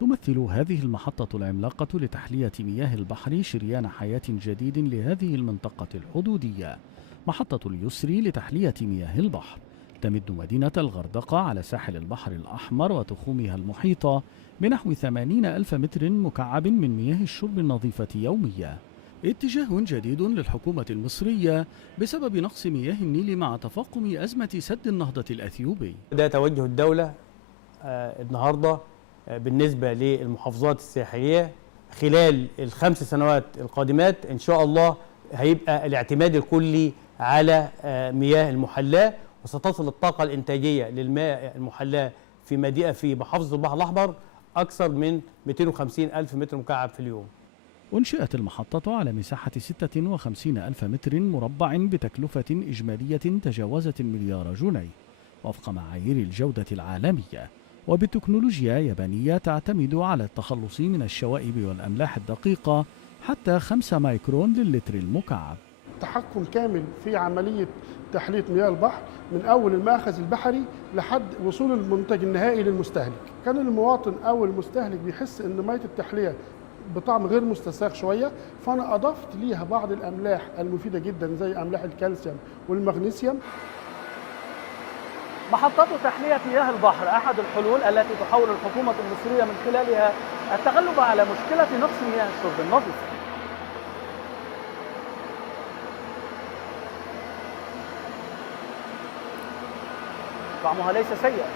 تمثل هذه المحطة العملاقة لتحلية مياه البحر شريان حياة جديد لهذه المنطقة الحدودية. محطة اليسري لتحلية مياه البحر تمد مدينة الغردقة على ساحل البحر الأحمر وتخومها المحيطة بنحو 80 ألف متر مكعب من مياه الشرب النظيفة يوميا. اتجاه جديد للحكومة المصرية بسبب نقص مياه النيل مع تفاقم أزمة سد النهضة الأثيوبي. ده توجه الدولة النهاردة بالنسبة للمحافظات الساحلية خلال ال5 سنوات القادمات إن شاء الله هيبقى الاعتماد الكلي على مياه المحلاة، وستصل الطاقة الإنتاجية للماء المحلاة في محافظة البحر الأحمر أكثر من 250 ألف متر مكعب في اليوم. أنشئت المحطة على مساحة 56 ألف متر مربع بتكلفة إجمالية تجاوزت المليار جنيه وفق معايير الجودة العالمية، وبتكنولوجيا يابانية تعتمد على التخلص من الشوائب والأملاح الدقيقة حتى 5 مايكرون للتر المكعب. تحكم كامل في عملية تحلية مياه البحر من أول المأخذ البحري لحد وصول المنتج النهائي للمستهلك. كان المواطن أو المستهلك بيحس إن مياه التحلية بطعم غير مستساغ شوية، فأنا أضفت ليها بعض الأملاح المفيدة جدا زي أملاح الكالسيوم والمغنيسيوم. محطات تحلية مياه البحر أحد الحلول التي تحاول الحكومة المصرية من خلالها التغلب على مشكلة نقص مياه الشرب النظيفة. طعمها ليس سيئا.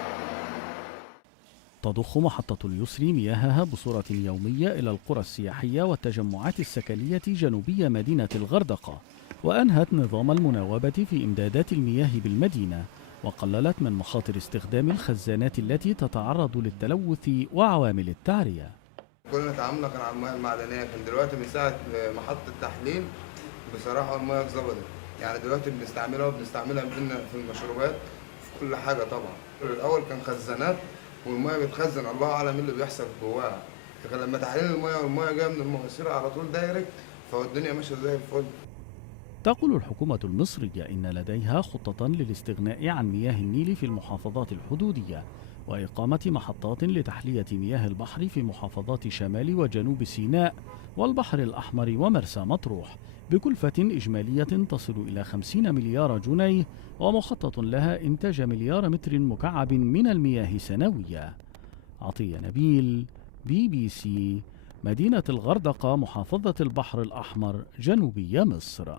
تضخ محطة اليسري مياهها بصورة يومية إلى القرى السياحية والتجمعات السكنية جنوبي مدينة الغردقة، وأنهت نظام المناوبة في إمدادات المياه بالمدينة، وقللت من مخاطر استخدام الخزانات التي تتعرض للتلوث وعوامل التعرية. كلنا تعاملنا كان على المياه المعدنية، كان دلوقتي من ساعة محطة التحليل بصراحة المياه اتظبطت، يعني دلوقتي بنستعملها في المشروبات في كل حاجة طبعا. الأول كان خزانات والمياه بتخزن، الله أعلم اللي بيحصل جواها، لكن لما تحليل المياه والمياه جاية من المواسير على طول دايركت، فالدنيا ماشية زي الفل. تقول الحكومة المصرية إن لديها خطة للاستغناء عن مياه النيل في المحافظات الحدودية، وإقامة محطات لتحلية مياه البحر في محافظات شمال وجنوب سيناء والبحر الأحمر ومرسى مطروح، بكلفة إجمالية تصل إلى 50 مليار جنيه، ومخطط لها إنتاج مليار متر مكعب من المياه سنويا. عطية نبيل، BBC، مدينة الغردقة، محافظة البحر الأحمر، جنوبي مصر.